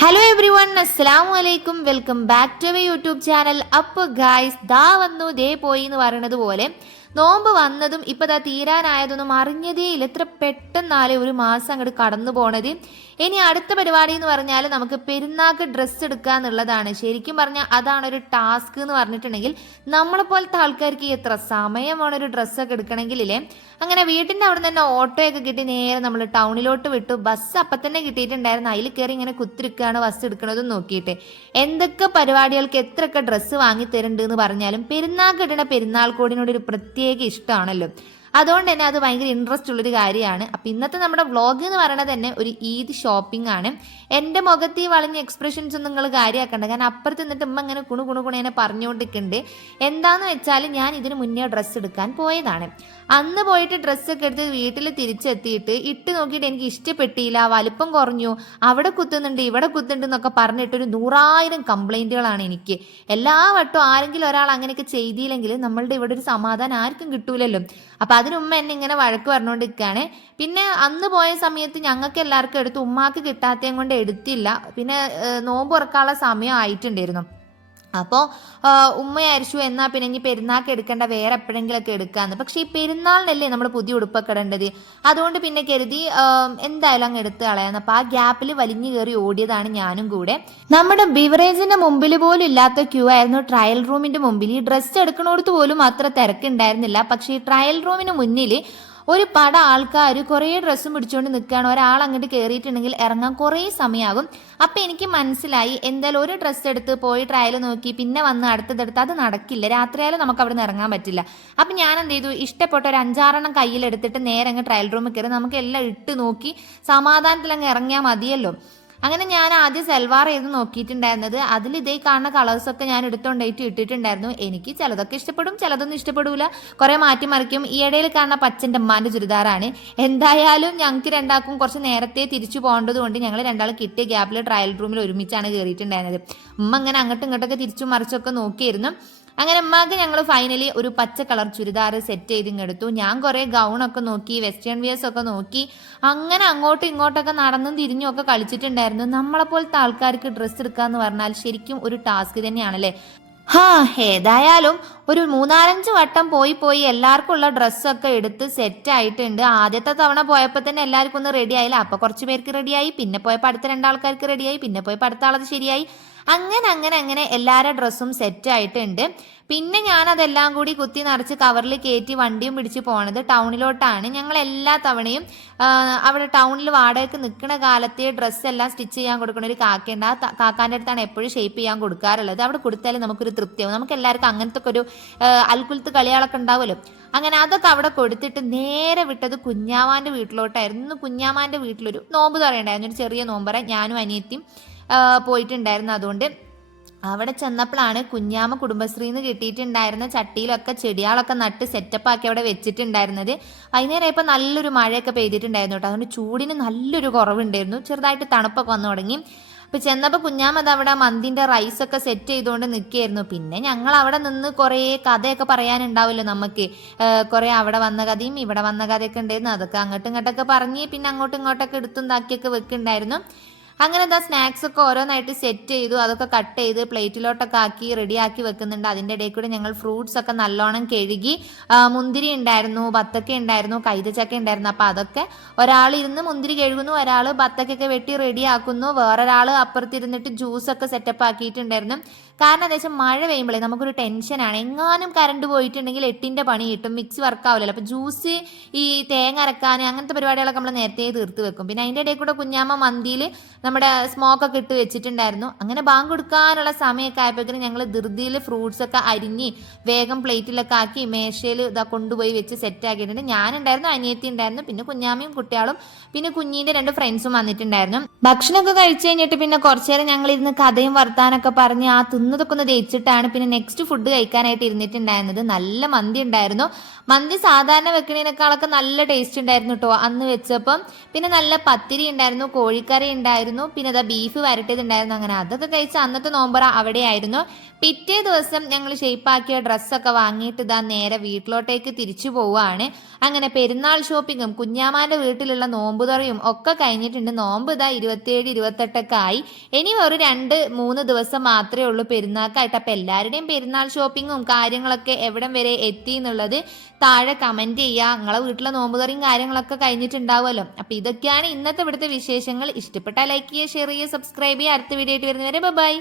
Hello every one അസ്സലാമു അലൈക്കും welcome back to my YouTube channel അപ്പോൾ ഗായ്സ് ദാ വന്നു ദേ പോയി എന്ന് പറയുന്നത് പോലെ നോമ്പ് വന്നതും ഇപ്പൊ ദാ തീരാനായതൊന്നും അറിഞ്ഞതേ ഇല്ല എത്ര പെട്ടെന്നാലേ ഒരു മാസം അങ്ങോട്ട് കടന്നു പോണത്. ഇനി അടുത്ത പരിപാടി എന്ന് പറഞ്ഞാൽ നമുക്ക് പെരുന്നാക്ക് ഡ്രസ്സ് എടുക്കുക എന്നുള്ളതാണ്. ശരിക്കും പറഞ്ഞാൽ അതാണ് ഒരു ടാസ്ക് എന്ന് പറഞ്ഞിട്ടുണ്ടെങ്കിൽ നമ്മളെ പോലത്തെ ആൾക്കാർക്ക് എത്ര സമയം വേണം ഒരു ഡ്രസ്സൊക്കെ എടുക്കണമെങ്കിലേ അങ്ങനെ വീട്ടിന്റെ അവിടെ തന്നെ ഓട്ടോയൊക്കെ കിട്ടി നേരെ നമ്മൾ ടൗണിലോട്ട് വിട്ടു. ബസ് അപ്പം തന്നെ കിട്ടിയിട്ടുണ്ടായിരുന്നു. അതിൽ കയറി ഇങ്ങനെ കുത്തിരിക്കുകയാണ് ബസ് എടുക്കണതും നോക്കിയിട്ട്. എന്തൊക്കെ പരിപാടികൾക്ക് എത്രയൊക്കെ ഡ്രസ്സ് വാങ്ങി തരുന്നുണ്ട് എന്ന് പറഞ്ഞാലും പെരുന്നാൾക്ക് ഇടുന്ന പെരുന്നാൾ കോടിനോട് ഒരു പ്രത്യേക ഇഷ്ടമാണല്ലോ. അതുകൊണ്ട് തന്നെ അത് ഭയങ്കര ഇൻട്രസ്റ്റ് ഉള്ളൊരു കാര്യമാണ്. അപ്പം ഇന്നത്തെ നമ്മുടെ വ്ളോഗ് എന്ന് പറയുന്നത് തന്നെ ഒരു ഈദ് ഷോപ്പിംഗ് ആണ്. എന്റെ മുഖത്ത് ഈ വളഞ്ഞ എക്സ്പ്രഷൻസ് ഒന്നും നിങ്ങൾ കാര്യമാക്കണ്ട കാരണം അപ്പുറത്ത് നിന്നിട്ട് ഉമ്മ ഇങ്ങനെ കുണു കുണു കുണു കുണേനെ പറഞ്ഞുകൊണ്ടിരിക്കുന്നുണ്ട് എന്താന്ന് വെച്ചാൽ ഞാൻ ഇതിന് മുന്നേ ഡ്രസ്സ് എടുക്കാൻ പോയതാണ്. അന്ന് പോയിട്ട് ഡ്രസ്സൊക്കെ എടുത്ത് വീട്ടിൽ തിരിച്ചെത്തിയിട്ട് ഇട്ട് നോക്കിയിട്ട് എനിക്ക് ഇഷ്ടപ്പെട്ടില്ല. വലിപ്പം കുറഞ്ഞു. അവിടെ കുത്തുന്നുണ്ട് ഇവിടെ കുത്തുന്നുണ്ട് എന്നൊക്കെ പറഞ്ഞിട്ട് ഒരു നൂറായിരം കംപ്ലൈന്റുകളാണ് എനിക്ക്. എല്ലാ വട്ടവും ആരെങ്കിലും ഒരാൾ അങ്ങനെയൊക്കെ ചെയ്തില്ലെങ്കിൽ നമ്മളുടെ ഇവിടെ ഒരു സമാധാനം ആർക്കും കിട്ടൂലല്ലോ. അപ്പം അതിനുമ്മ എന്നെ ഇങ്ങനെ വഴക്ക് പറഞ്ഞുകൊണ്ടിരിക്കുകയാണ് പിന്നെ അന്ന് പോയ സമയത്ത് ഞങ്ങൾക്ക് എല്ലാവർക്കും എടുത്ത് ഉമ്മാക്ക് കിട്ടാത്തതും കൊണ്ട് എടുത്തില്ല. പിന്നെ നോമ്പ് തുറക്കാനുള്ള സമയം ആയിട്ടുണ്ടായിരുന്നു. അപ്പോൾ ഉമ്മ അരിച്ചു എന്നാൽ പിന്നെ ഇനി പെരുന്നാൾക്ക് എടുക്കേണ്ട വേറെ എപ്പോഴെങ്കിലൊക്കെ എടുക്കാമെന്ന് പക്ഷേ ഈ പെരുന്നാളിനല്ലേ നമ്മൾ പുതിയ ഉടുപ്പൊക്കെ ഇടേണ്ടത് അതുകൊണ്ട് പിന്നെ കരുതി എന്തായാലും അങ്ങ് എടുത്ത് കളയാന്ന്. അപ്പോൾ ആ ഗ്യാപ്പിൽ വലിഞ്ഞു കയറി ഓടിയതാണ് ഞാനും കൂടെ. നമ്മുടെ ബിവറേജിന്റെ മുമ്പിൽ പോലും ഇല്ലാത്ത ക്യൂ ആയിരുന്നു ട്രയൽ റൂമിന്റെ മുമ്പിൽ. ഈ ഡ്രസ്സ് എടുക്കണോടത്ത് പോലും അത്ര തിരക്കുണ്ടായിരുന്നില്ല. പക്ഷേ ഈ ട്രയൽ റൂമിന് മുന്നിൽ ഒരു പട ആൾക്കാർ കുറേ ഡ്രസ്സും പിടിച്ചുകൊണ്ട് നിൽക്കുകയാണ് ഒരാൾ അങ്ങോട്ട് കയറിയിട്ടുണ്ടെങ്കിൽ ഇറങ്ങാൻ കുറേ സമയമാകും അപ്പം എനിക്ക് മനസ്സിലായി എന്തായാലും ഒരു ഡ്രസ്സ് എടുത്ത് പോയി ട്രയൽ നോക്കി പിന്നെ വന്ന് അടുത്തതെടുത്ത് അത് നടക്കില്ല. രാത്രിയായാലും നമുക്ക് അവിടെ നിന്ന് ഇറങ്ങാൻ പറ്റില്ല. അപ്പം ഞാൻ എന്ത് ചെയ്തു? ഇഷ്ടപ്പെട്ട ഒരു അഞ്ചാറെണ്ണം കയ്യിലെടുത്തിട്ട് നേരെ അങ്ങ് ട്രയൽ റൂമിൽ കയറി നമുക്ക് എല്ലാം ഇട്ട് നോക്കി സമാധാനത്തിൽ അങ്ങ് ഇറങ്ങിയാൽ മതിയല്ലോ. അങ്ങനെ ഞാൻ ആദ്യം സെൽവാർ ചെയ്ത് നോക്കിയിട്ടുണ്ടായിരുന്നത്. അതിൽ ഇതേ കാണുന്ന കളേഴ്സൊക്കെ ഞാൻ എടുത്തുകൊണ്ടായിട്ട് ഇട്ടിട്ടുണ്ടായിരുന്നു. എനിക്ക് ചിലതൊക്കെ ഇഷ്ടപ്പെടും ചിലതൊന്നും ഇഷ്ടപ്പെടൂല. കുറെ മാറ്റി മറിക്കും. ഈ ഇടയിൽ കാണുന്ന പച്ചന്റെ അമ്മാന്റെ ചുരിദാറാണ്. എന്തായാലും ഞങ്ങൾക്ക് രണ്ടാൾക്കും കുറച്ച് നേരത്തെ തിരിച്ചു പോകേണ്ടത് കൊണ്ട് ഞങ്ങൾ രണ്ടാൾ കിട്ടിയ ഗ്യാപ്പിൽ ട്രയൽ റൂമിൽ ഒരുമിച്ചാണ് കയറിയിട്ടുണ്ടായിരുന്നത് ഉമ്മ അങ്ങനെ അങ്ങോട്ടും ഇങ്ങോട്ടൊക്കെ തിരിച്ചു മറിച്ചൊക്കെ നോക്കിയിരുന്നു. അങ്ങനെ ഉമ്മാക്ക് ഞങ്ങൾ ഫൈനലി ഒരു പച്ച കളർ ചുരിദാർ സെറ്റ് ചെയ്ത് ഇങ്ങെടുത്തു ഞാൻ കുറേ ഗൗണൊക്കെ നോക്കി വെസ്റ്റേൺ വിയേഴ്സ് ഒക്കെ നോക്കി. അങ്ങനെ അങ്ങോട്ടും ഇങ്ങോട്ടൊക്കെ നടന്നും തിരിഞ്ഞും ഒക്കെ കളിച്ചിട്ടുണ്ടായിരുന്നു. നമ്മളെ പോലത്തെ ആൾക്കാർക്ക് ഡ്രസ്സ് എടുക്കുക എന്ന് പറഞ്ഞാൽ ശരിക്കും ഒരു ടാസ്ക് തന്നെയാണല്ലേ? ഹാ ഏതായാലും ഒരു മൂന്നാലഞ്ച് വട്ടം പോയി പോയി എല്ലാവർക്കും ഉള്ള ഡ്രസ്സൊക്കെ എടുത്ത് സെറ്റ് ആയിട്ടുണ്ട്. ആദ്യത്തെ തവണ പോയപ്പോൾ തന്നെ എല്ലാവർക്കും ഒന്ന് റെഡി ആയില്ല. അപ്പൊ കുറച്ച് പേർക്ക് റെഡിയായി പിന്നെ പോയപ്പോൾ അടുത്ത രണ്ടാൾക്കാർക്ക് റെഡിയായി പിന്നെ പോയപ്പോൾ അടുത്ത ആളത് ശരിയായി. അങ്ങനെ അങ്ങനെ അങ്ങനെ എല്ലാവരുടെ ഡ്രസ്സും സെറ്റ് ആയിട്ടുണ്ട്. പിന്നെ ഞാൻ അതെല്ലാം കൂടി കുത്തി നിറച്ച് കവറിൽ കയറ്റി വണ്ടിയും പിടിച്ച് പോണത് ടൗണിലോട്ടാണ്. ഞങ്ങൾ എല്ലാ തവണയും അവിടെ ടൗണിൽ വാടകയ്ക്ക് നിൽക്കുന്ന കാലത്തെ ഡ്രസ്സ് എല്ലാം സ്റ്റിച്ച് ചെയ്യാൻ കൊടുക്കുന്ന ഒരു ത- കാക്കാന്റെ അടുത്താണ് എപ്പോഴും ഷേപ്പ് ചെയ്യാൻ കൊടുക്കാറുള്ളത്. അവിടെ കൊടുത്താലും നമുക്കൊരു തൃപ്തിയാവും. നമുക്ക് എല്ലാവർക്കും അങ്ങനത്തെ ഒരു അൽക്കുലത്ത് കളികളൊക്കെ ഉണ്ടാവുമല്ലോ. അങ്ങനെ അതൊക്കെ അവിടെ കൊടുത്തിട്ട് നേരെ വിട്ടത് കുഞ്ഞാമാന്റെ വീട്ടിലോട്ടായിരുന്നു. കുഞ്ഞാമാന്റെ വീട്ടിലൊരു നോമ്പ് തുറയുണ്ടായിരുന്നു. ഒരു ചെറിയ നോമ്പറ ഞാനും അനിയത്തിയും പോയിട്ടുണ്ടായിരുന്നു. അതുകൊണ്ട് അവിടെ ചെന്നപ്പോഴാണ് കുഞ്ഞാമ്മ കുടുംബശ്രീന്ന് കിട്ടിയിട്ടുണ്ടായിരുന്ന ചട്ടിയിലൊക്കെ ചെടികളൊക്കെ നട്ട് സെറ്റപ്പ് ആക്കി അവിടെ വെച്ചിട്ടുണ്ടായിരുന്നത്. വൈകുന്നേരം ഇപ്പം നല്ലൊരു മഴയൊക്കെ പെയ്തിട്ടുണ്ടായിരുന്നു കേട്ടോ. അതുകൊണ്ട് ചൂടിന് നല്ലൊരു കുറവുണ്ടായിരുന്നു. ചെറുതായിട്ട് തണുപ്പൊക്കെ വന്നു തുടങ്ങി. അപ്പോൾ ചെന്നപ്പോൾ കുഞ്ഞാമ്മ അത് അവിടെ മന്തിന്റെ റൈസൊക്കെ സെറ്റ് ചെയ്തുകൊണ്ട് നിൽക്കുകയായിരുന്നു പിന്നെ ഞങ്ങൾ അവിടെ നിന്ന് കുറേ കഥയൊക്കെ പറയാനുണ്ടാവുമല്ലോ നമുക്ക്. കുറേ അവിടെ വന്ന കഥയും ഇവിടെ വന്ന കഥയൊക്കെ ഉണ്ടായിരുന്നു. അതൊക്കെ അങ്ങോട്ടും ഇങ്ങോട്ടൊക്കെ പറഞ്ഞ് പിന്നെ അങ്ങോട്ടും ഇങ്ങോട്ടൊക്കെ എടുത്തുണ്ടാക്കിയൊക്കെ വെക്കുന്നുണ്ടായിരുന്നു. അങ്ങനെ എന്താ സ്നാക്സ് ഒക്കെ ഓരോന്നായിട്ട് സെറ്റ് ചെയ്തു അതൊക്കെ കട്ട് ചെയ്ത് പ്ലേറ്റിലോട്ടൊക്കെ ആക്കി റെഡിയാക്കി വെക്കുന്നുണ്ട്. അതിന്റെ ഇടയിൽ കൂടെ ഞങ്ങൾ ഫ്രൂട്ട്സ് ഒക്കെ നല്ലോണം കഴുകി മുന്തിരി ഉണ്ടായിരുന്നു ബത്തക്ക ഉണ്ടായിരുന്നു കൈതച്ചക്ക ഉണ്ടായിരുന്നു. അപ്പോൾ അതൊക്കെ ഒരാൾ ഇരുന്ന് മുന്തിരി കഴുകുന്നു ഒരാൾ ബത്തക്കൊക്കെ വെട്ടി റെഡിയാക്കുന്നു വേറൊരാൾ അപ്പുറത്തിരുന്നിട്ട് ജ്യൂസൊക്കെ സെറ്റപ്പ് ആക്കിയിട്ടുണ്ടായിരുന്നു. കാരണം എന്താ വെച്ചാൽ മഴ പെയ്യുമ്പോഴേ നമുക്കൊരു ടെൻഷനാണ്. എങ്ങാനും കറണ്ട് പോയിട്ടുണ്ടെങ്കിൽ എട്ടിന്റെ പണി കിട്ടും മിക്സി വർക്ക് ആവില്ലല്ലോ അപ്പോൾ ജ്യൂസ് ഈ തേങ്ങ അരക്കാൻ അങ്ങനത്തെ പരിപാടികളൊക്കെ നമ്മൾ നേരത്തെ തീർത്ത് വെക്കും. പിന്നെ അതിന്റെ ഇടയിൽ കൂടെ കുഞ്ഞാമ്മ മന്തിയിൽ നമ്മുടെ സ്മോക്കൊക്കെ ഇട്ട് വെച്ചിട്ടുണ്ടായിരുന്നു. അങ്ങനെ ബാങ്ക് കൊടുക്കാനുള്ള സമയമൊക്കെ ആയപ്പോഴത്തേക്കും ഞങ്ങൾ ധൃതിയിൽ ഫ്രൂട്ട്സ് ഒക്കെ അരിഞ്ഞ് വേഗം പ്ലേറ്റിലൊക്കെ ആക്കി മേശയിൽ ഇതാ കൊണ്ടുപോയി വെച്ച് സെറ്റ് ആക്കിയിട്ടുണ്ട്. ഞാനുണ്ടായിരുന്നു അനിയത്തി ഉണ്ടായിരുന്നു പിന്നെ കുഞ്ഞാമ്മയും കുട്ടികളും പിന്നെ കുഞ്ഞിന്റെ രണ്ട് ഫ്രണ്ട്സും വന്നിട്ടുണ്ടായിരുന്നു. ഭക്ഷണമൊക്കെ കഴിച്ചു കഴിഞ്ഞിട്ട് പിന്നെ കുറച്ചു നേരം ഞങ്ങൾ ഇരുന്ന് കഥയും വർത്താനൊക്കെ പറഞ്ഞ് ആ തിന്നതൊക്കെ ഒന്ന് തേച്ചിട്ടാണ് പിന്നെ നെക്സ്റ്റ് ഫുഡ് കഴിക്കാനായിട്ട് ഇരുന്നിട്ടുണ്ടായിരുന്നത്. നല്ല മന്തി ഉണ്ടായിരുന്നു. മന്തി സാധാരണ വെക്കണേനേക്കാളൊക്കെ നല്ല ടേസ്റ്റ് ഉണ്ടായിരുന്നു കേട്ടോ അന്ന് വെച്ചപ്പം പിന്നെ നല്ല പത്തിരി ഉണ്ടായിരുന്നു കോഴിക്കറി ഉണ്ടായിരുന്നു പിന്നെ അതാ ബീഫ് വരട്ടിയതുണ്ടായിരുന്നു. അങ്ങനെ അതൊക്കെ കഴിച്ച് അന്നത്തെ നോമ്പറ അവിടെയായിരുന്നു. പിറ്റേ ദിവസം ഞങ്ങൾ ഷേപ്പാക്കിയ ഡ്രസ്സൊക്കെ വാങ്ങിയിട്ട് ഇതാ നേരെ വീട്ടിലോട്ടേക്ക് തിരിച്ചു പോവുകയാണ്. അങ്ങനെ പെരുന്നാൾ ഷോപ്പിങ്ങും കുഞ്ഞാമാന്റെ വീട്ടിലുള്ള നോമ്പ് തുറയും ഒക്കെ കഴിഞ്ഞിട്ടുണ്ട്. നോമ്പ് ഇതാ ഇരുപത്തിയേഴ് ഇരുപത്തെട്ടൊക്കെ ആയി. ഇനി ഒരു രണ്ട് മൂന്ന് ദിവസം മാത്രമേ ഉള്ളൂ പെരുന്നാൾക്കായിട്ട്. അപ്പം എല്ലാവരുടെയും പെരുന്നാൾ ഷോപ്പിങ്ങും കാര്യങ്ങളൊക്കെ എവിടം വരെ എത്തി എന്നുള്ളത് താഴെ കമന്റ് ചെയ്യുക. നിങ്ങളെ വീട്ടിലെ നോമ്പ് തുറയും കാര്യങ്ങളൊക്കെ കഴിഞ്ഞിട്ടുണ്ടാവുമല്ലോ. അപ്പം ഇതൊക്കെയാണ് ഇന്നത്തെ ഇവിടുത്തെ വിശേഷങ്ങൾ. ഇഷ്ടപ്പെട്ടാൽ ലൈക്ക് ചെയ്യുക ഷെയർ ചെയ്യുക സബ്സ്ക്രൈബ് ചെയ്യുക. അടുത്ത വീഡിയോ ആയിട്ട് വരുന്നവരെ ബൈ